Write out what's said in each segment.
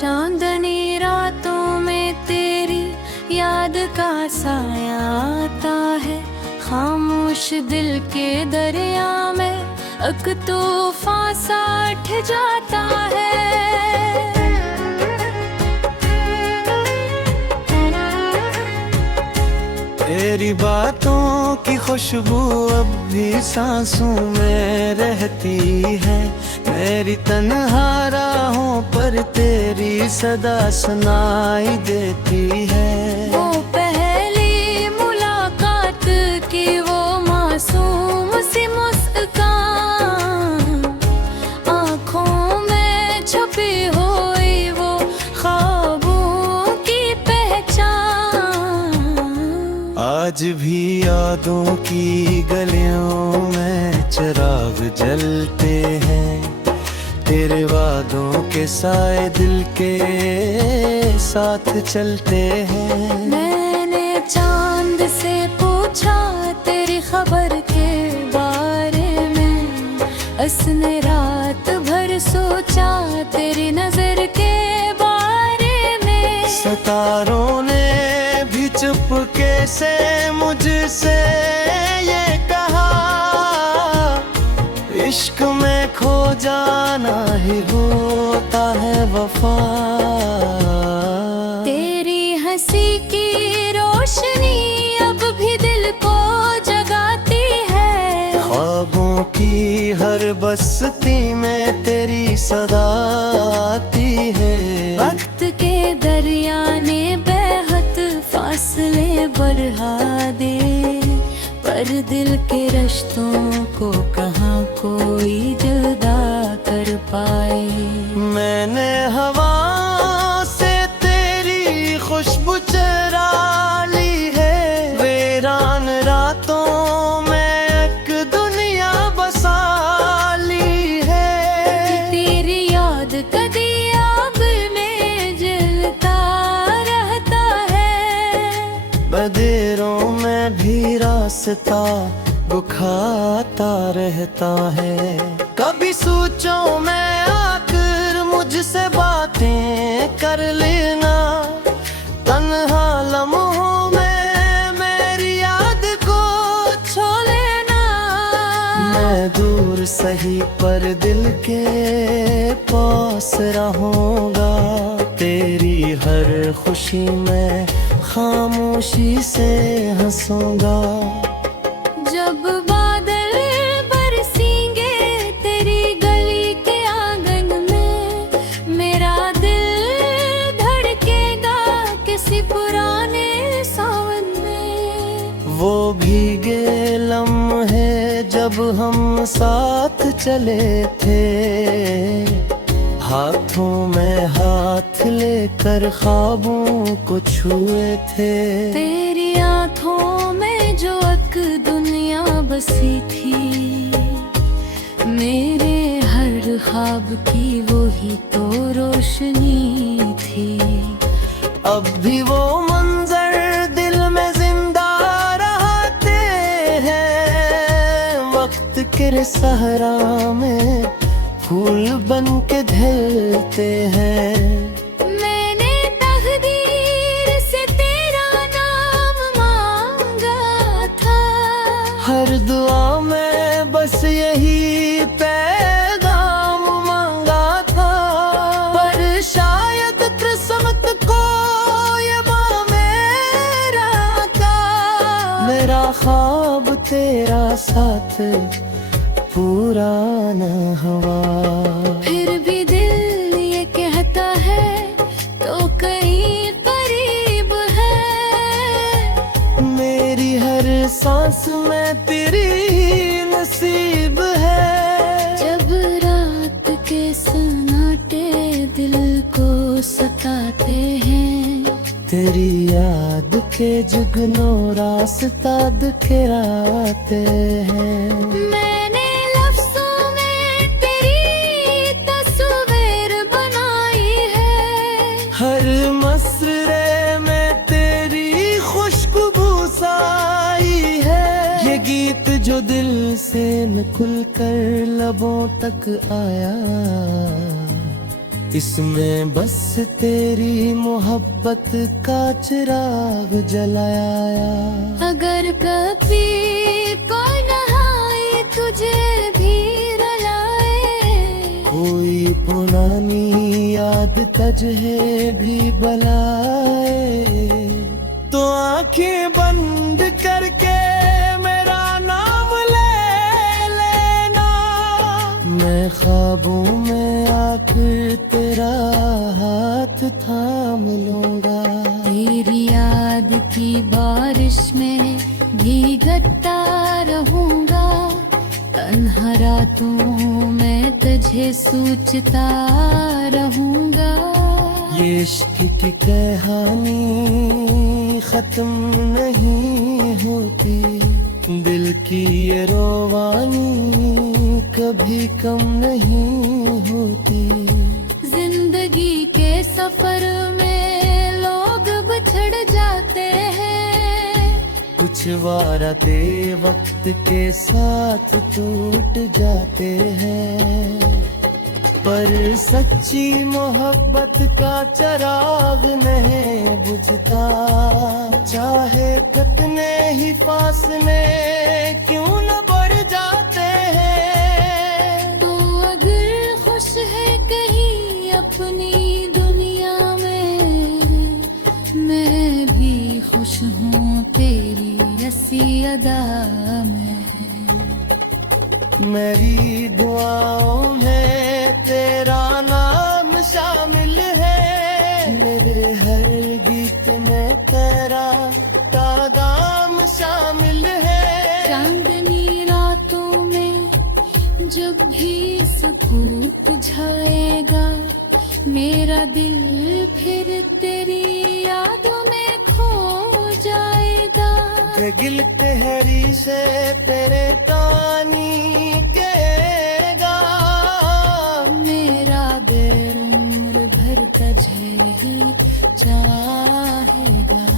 चांदनी रातों में तेरी याद का साया आता है, खामोश दिल के दरिया में एक तूफान सा उठ जाता है। तेरी बातों की खुशबू अब भी सांसों में रहती है, मेरी तन्हा राहों पर तेरी सदा सुनाई देती है। वो पहली मुलाकात की वो मासूम सी मुस्कान, आँखों में छुपी हुई वो ख्वाबों की पहचान, आज भी यादों की गलियों में चिराग जलते हैं, तेरे वादों के साए दिल के साथ चलते हैं। मैंने चांद से पूछा तेरी खबर के बारे में, उसने रात भर सोचा तेरी नजर के बारे में। सितारों ने भी चुपके से मुझसे ये कहा, इश्क में खो जाना ही होता है वफा। तेरी हंसी की रोशनी अब भी दिल को जगाती है, ख्वाबों की हर बस्ती में तेरी सदा आती है। वक्त के दरिया ने बेहद फासले बढ़ा दे, पर दिल के रिश्तों को कहाँ कोई जुदा कर पाए। मैंने हवा से तेरी खुशबू चुरा ली है, वीरान रातों में एक दुनिया बसा ली है। तेरी याद का दिया अब में जलता रहता है, बदेरों में भी रास्ता बुखाता रहता है। कभी सोचो मैं आकर मुझसे बातें कर लेना, तन्हा लम्हों में मेरी याद को छो लेना। मैं दूर सही पर दिल के पास रहूंगा, तेरी हर खुशी में खामोशी से हंसूंगा। जब बादल बरसेंगे तेरी गली के आंगन में, मेरा दिल धड़केगा किसी पुराने सावन में। वो भीगे लम्हे जब हम साथ चले थे, हाथों में हाथ लेकर ख्वाबों को छुए थे। तेरी आँखों में जो एक दुनिया बसी थी, मेरे हर ख्वाब की वो ही तो रोशनी थी। अब भी वो मंजर दिल में जिंदा रहते हैं, वक्त के सहरा में फूल बन के ढलते हैं। मैंने तकदीर से तेरा नाम मांगा था, हर दुआ में बस यही पैगाम मांगा था, पर शायद किस्मत को ये मेरा था। मेरा ख्वाब तेरा साथ पूरा न हुआ, फिर भी दिल ये कहता है तो कहीं करीब है। मेरी हर सांस में तेरी नसीब है। जब रात के सन्नाटे दिल को सताते हैं, तेरी याद के जुगनों रास्ता दिखराते हैं। मैंने लफ्ज़ों में तेरी तस्वीर बनाई है, हर मसरे में तेरी खुशबू साई है। ये गीत जो दिल से निकल कर लबों तक आया, इसमें बस तेरी मोहब्बत का चिराग जलाया। अगर कभी कोई नहाए तुझे भी रुलाए, कोई पुरानी याद तुझे भी बुलाए, तो आंखें बंद करके मेरा नाम ले लेना। मैं ख्वाबों में आकर तेरा हाथ थाम लूंगा। तेरी याद की बारिश में भीगता रहूंगा। तन्हा रातों में तुझे सोचता रहूंगा। ये इश्क की कहानी खत्म नहीं होती, दिल की ये रोवानी कभी कम नहीं होती। जिंदगी के सफर में लोग बिछड़ जाते हैं, कुछ वाराते वक्त के साथ टूट जाते हैं, पर सच्ची मोहब्बत का चिराग नहीं बुझता। चाहे कितने ही फासले क्यों न बढ़ जाते हैं। तो अगर खुश है कहीं अपनी दुनिया में, मैं भी खुश हूँ तेरी हंसी अदा में। मेरी दुआओं में तेरा नाम शामिल है, मेरे हर गीत में तेरा तादाम शामिल है। चांदनी रातों में जब भी सुकून छाएगा, मेरा दिल फिर तेरी यादों में खो जाएगा। के गिल तेहरी से तेरे कहानी केगा, मेरा दिल उम्र भर तुझे ही चाहेगा।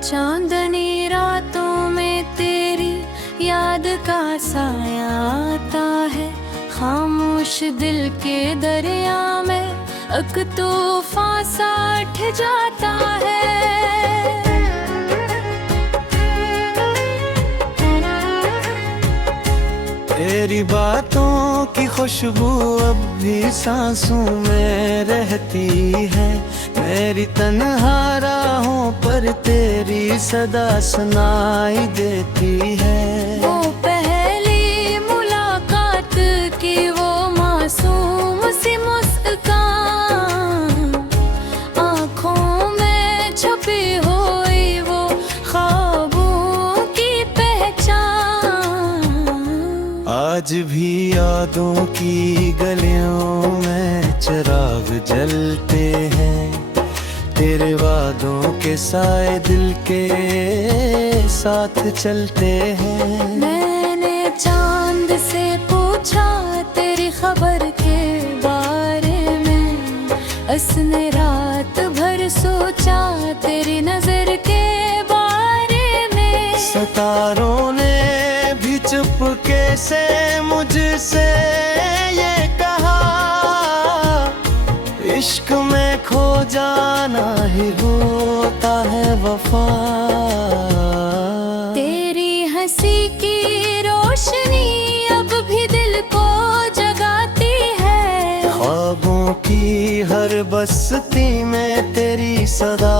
चांदनी रातों में तेरी याद का साया आता है। खामोश दिल के दरिया में एक तूफान सा उठ जाता है। तेरी बातों की खुशबू अब भी सांसों में रहती है। मेरी तन्हा राहों पर तेरी सदा सुनाई देती है। वो पहली मुलाकात की वो मासूम सी मुस्कान, आँखों में छुपी हुई वो ख्वाबों की पहचान। आज भी यादों की गलियों में चिराग जलते हैं, तेरे वादों के साए दिल के साथ चलते हैं। मैंने चांद से पूछा तेरी खबर के बारे में, उसने रात भर सोचा तेरी नजर के बारे में। सितारों ने भी चुपके से मुझसे ये कहा, इश्क में खो जाना ही होता है वफा। तेरी हंसी की रोशनी अब भी दिल को जगाती है। ख्वाबों की हर बस्ती में तेरी सदा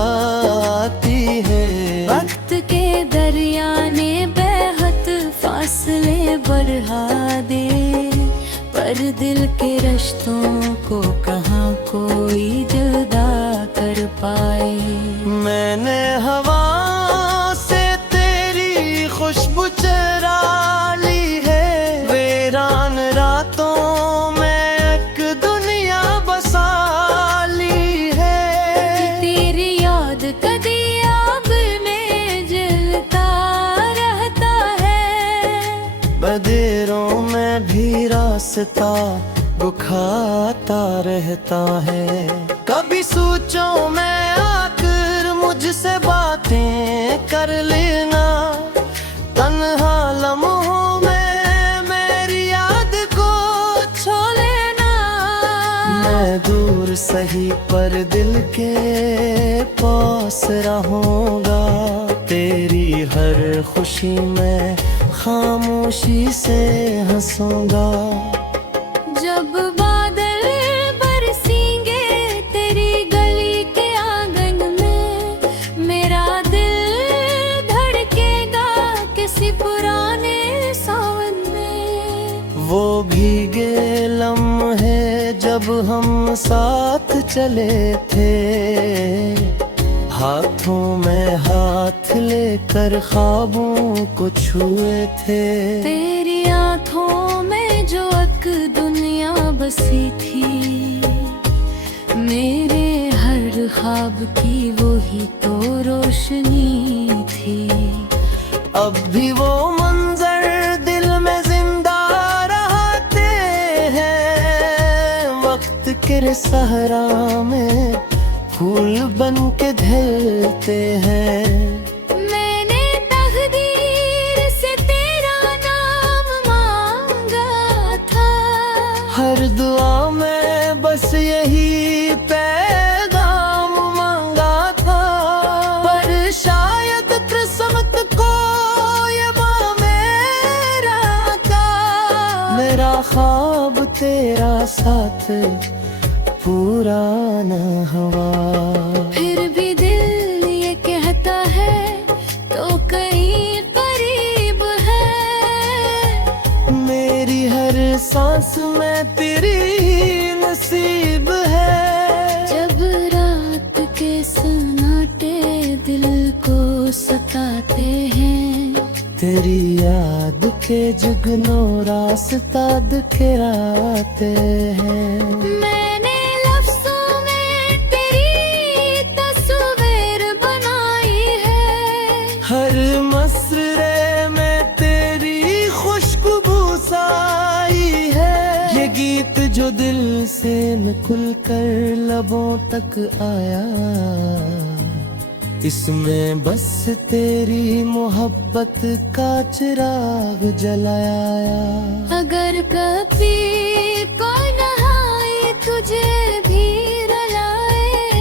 आती है। वक्त के दरिया ने बेहद फासले बढ़ा दे, पर दिल के रिश्तों को कहाँ कोई जुदा कर पाए। मैंने हवा से तेरी खुशबू चुरा ली है, वीरान रातों में एक दुनिया बसा ली है। तेरी याद कदी आग में जलता रहता है, बदेरों में भी रास्ता वो खाता रहता है। कभी सोचो मैं आकर मुझसे बातें कर लेना, तन्हा लम्हों में मेरी याद को छो लेना। मैं दूर सही पर दिल के पास रहूंगा, तेरी हर खुशी में खामोशी से हंसूंगा। जब बादल बरसेंगे तेरी गली के आंगन में, मेरा दिल धड़केगा किसी पुराने सावन में। वो भीगे लम्हे जब हम साथ चले थे, हाथों में हाथ लेकर ख्वाबों को छुए थे। तेरी आंखों में जो एक दुनिया बसी थी, मेरे हर ख्वाब की वो ही तो रोशनी थी। अब भी वो मंजर दिल में जिंदा रहते हैं, वक्त के सहरा में फूल बन के ढलते हैं। मैंने तकदीर से तेरा नाम मांगा था, हर दुआ में बस यही पैगाम मांगा था। पर शायद किस्मत को ये मेरा था, मेरा ख्वाब तेरा साथ पूरा न हुआ। फिर भी दिल ये कहता है तो कहीं करीब है। मेरी हर सांस में तेरी ही नसीब है। जब रात के सन्नाटे दिल को सताते हैं, तेरी याद के जुगनों रास्ता दिखराते हैं। मैंने लफ्ज़ों में तेरी तस्वीर बनाई है, हर मसरे में तेरी खुशबू साई है। ये गीत जो दिल से निकल कर लबों तक आया, इसमें बस तेरी मोहब्बत का चिराग जलाया। अगर कभी कोई नहाए तुझे भी रुलाए,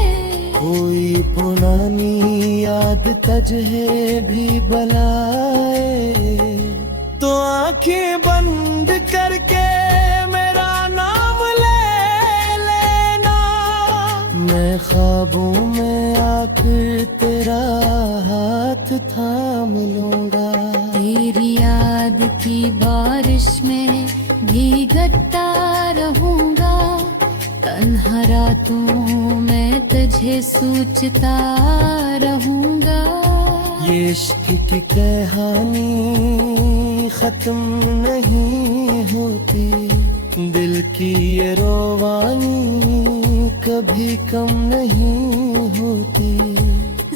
कोई पुरानी याद तुझे भी बुलाए, तो आंखें बंद करके मेरा नाम ले लेना। मैं ख्वाबों में आकर तेरा हाथ थाम लूंगा। तेरी याद की बारिश में भीगता रहूंगा, तन्हा रातों में तुझे सोचता रहूंगा। ये इश्क की कहानी खत्म नहीं होती, दिल की ये रोवानी कभी कम नहीं होती।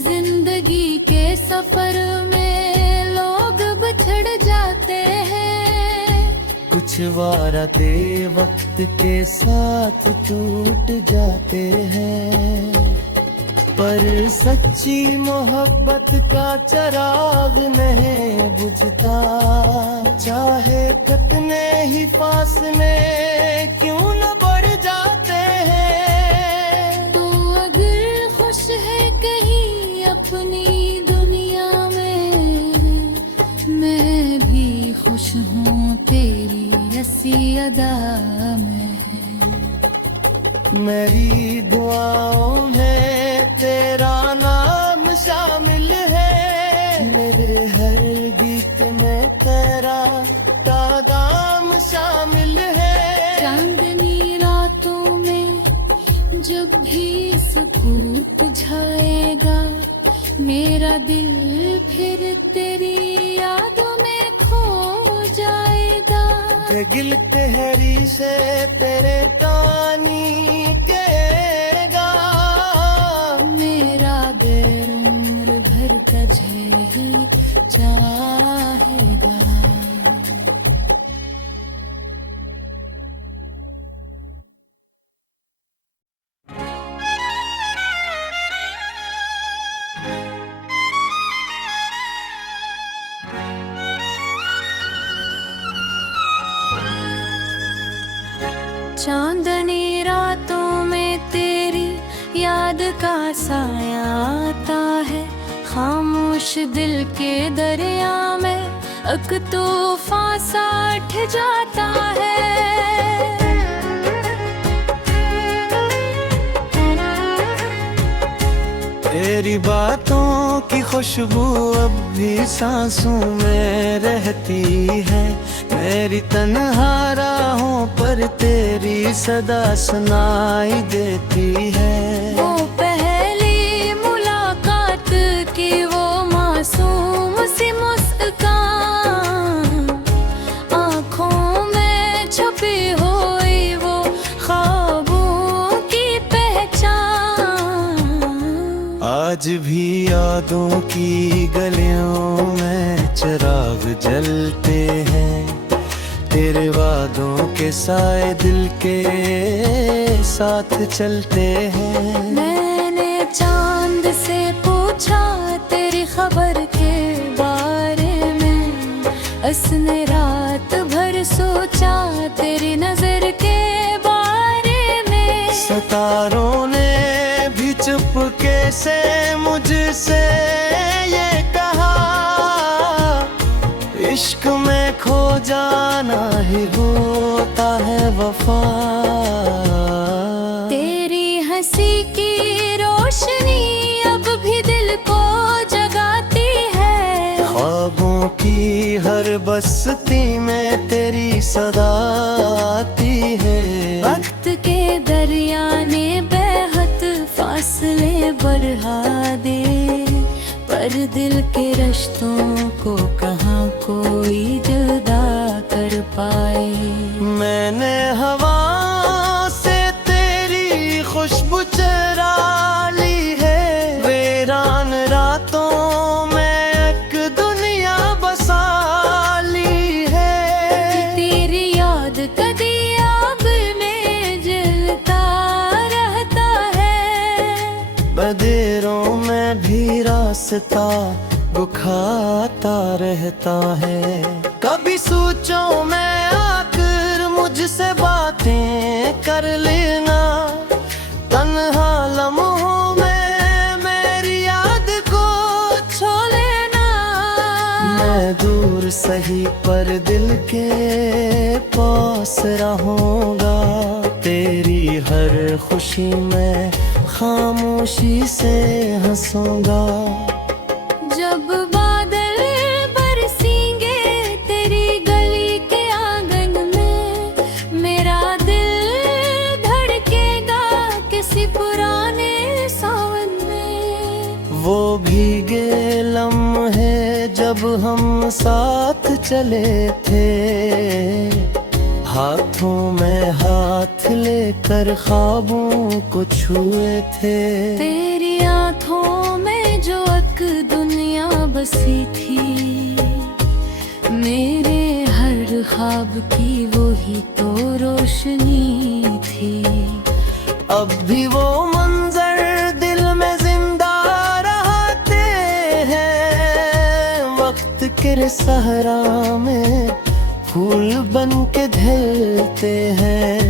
जिंदगी के सफर में लोग बिछड़ जाते हैं, कुछ वारा दे वक्त के साथ टूट जाते हैं। पर सच्ची मोहब्बत का चिराग नहीं बुझता, चाहे कितने ही फासले क्यों न बढ़ जाते हैं। तो अगर खुश है कहीं अपनी दुनिया में, मैं भी खुश हूँ तेरी ऐसी अदा में। मेरी दुआओं में तेरा नाम शामिल है, मेरे हर गीत में तेरा तादाम शामिल है। चांदनी रातों में जब भी सुकून बुझाएगा, मेरा दिल फिर तेरी यादों में खो जाएगा। गिल तेहरी से तेरे कहानी कहेगा, मेरा दिल उम्र भर तुझे ही चाहेगा। चांदनी रातों में तेरी याद का साया आता है, खामोश दिल के दरिया में एक तूफान सा उठ जाता है। तेरी बातों की खुशबू अब भी सांसों में रहती है, मेरी तन्हा राहों पर तेरी सदा सुनाई देती है। वो पहली मुलाकात की वो मासूम सी मुस्कान, आँखों में छुपी हुई वो ख्वाबों की पहचान। आज भी यादों की गलियों में चिराग जलते हैं, तेरे वादों के साए दिल के साथ चलते हैं। मैंने चांद से पूछा तेरी खबर के बारे में, उसने रात भर सोचा तेरी नजर के बारे में। सितारों ने भी चुपके से मुझसे ये कहा, इश्क में खो जाना ही होता है वफा। तेरी हंसी की रोशनी अब भी दिल को जगाती है, ख्वाबों की हर बस्ती में तेरी सदा आती है। वक्त के दरिया ने बेहद फासले बढ़ा दे, पर दिल के रिश्तों को कहाँ कोई जुदा कर पाए। मैंने हवा से तेरी खुशबू चुरा ली है, वीरान रातों में एक दुनिया बसा ली है। तेरी याद का दिया अब में जलता रहता है, बदेरों में भी रास्ता बुखाता रहता है। कभी सोचो मैं आकर मुझसे बातें कर लेना, तन्हा लम्हों में मेरी याद को छो लेना। मैं दूर सही पर दिल के पास रहूंगा, तेरी हर खुशी में खामोशी से हंसूंगा। जब बादल बरसेंगे तेरी गली के आंगन में, मेरा दिल धड़केगा किसी पुराने सावन में। वो भीगे लम्हे जब हम साथ चले थे, हाथों में हाथ लेकर ख्वाबों को छुए थे। तेरी आँखों में जो एक दुनिया बसी थी, मेरे हर ख्वाब की वही तो रोशनी थी। अब भी वो मंजर दिल में जिंदा रहते हैं, वक्त के सहरा में फूल बन के ढलते हैं।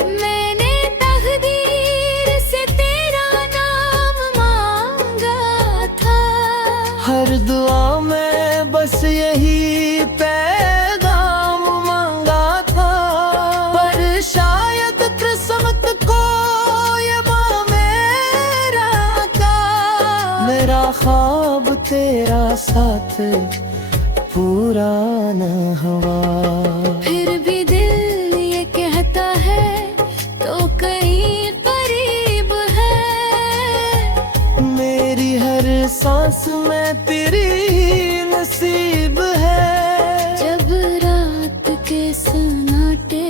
मैंने तकदीर से तेरा नाम मांगा था, हर दुआ में बस यही पैगाम मांगा था। पर शायद किस्मत को ये मेरा था, मेरा ख्वाब तेरा साथ पूरा न हुआ। फिर भी दिल ये कहता है तो कहीं करीब है, मेरी हर सांस में तेरी नसीब है। जब रात के सन्नाटे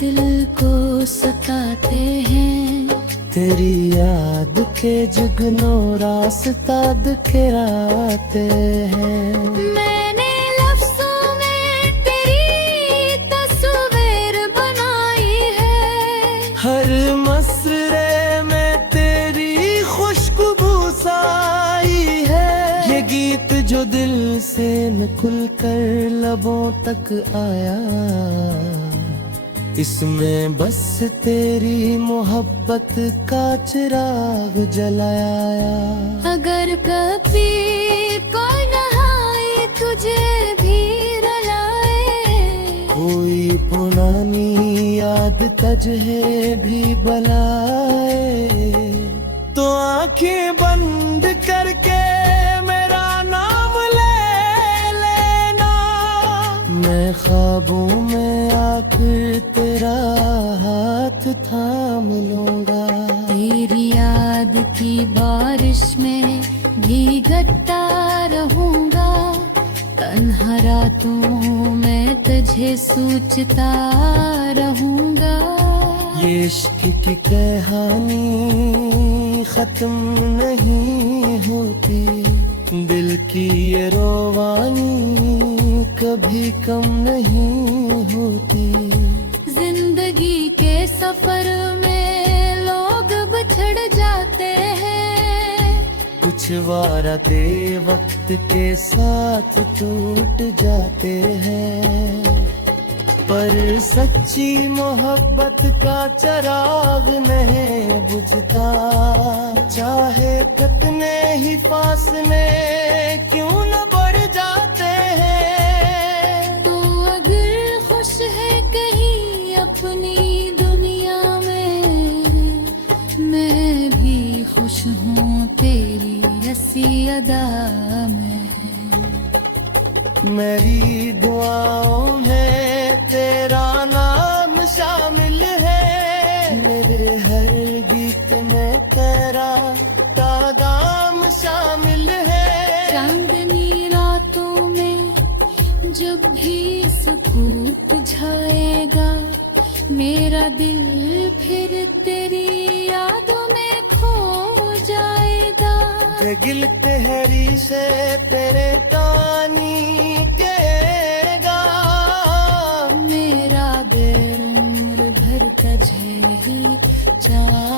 दिल को सताते हैं, तेरी याद के जुगनों रास्ता दिखराते हैं। मैंने लफ्जों में तेरी तस्वीर बनाई है, हर मसरे में तेरी खुशबू साई है। ये गीत जो दिल से निकल कर लबों तक आया, इसमें बस तेरी मोहब्बत का चिराग जलाया। अगर कभी कोई नहाए तुझे भी रुलाए, कोई पुरानी याद तुझे भी बुलाए, तो आंखें बंद करके मेरा नाम ले लेना। मैं ख्वाबों में आकर तेरा हाथ थाम लूंगा। तेरी याद की बारिश में भीगता रहूंगा। तन्हा रातों में तुझे सोचता रहूंगा। ये इश्क की कहानी खत्म नहीं होती, दिल की ये रोवानी कभी कम नहीं होती। जिंदगी के सफर में लोग बिछड़ जाते हैं, कुछ वारते वक्त के साथ टूट जाते हैं, पर सच्ची मोहब्बत का चिराग नहीं बुझता। चाहे कितने ही फासले क्यों न बढ़ जाते हैं। तो अगर खुश है कहीं अपनी दुनिया में, मैं भी खुश हूँ तेरी हंसी अदा में। मेरी दुआओं में तेरा नाम शामिल है, मेरे हर गीत में तेरा तादाम शामिल है। चांदनी रातों में जब भी सुकून छाएगा, मेरा दिल फिर तेरी यादों में खो जाएगा। गिल तेहरी से तेरे कहानी कहेगा, मेरा बेर उम्र भर तुझे ही चाह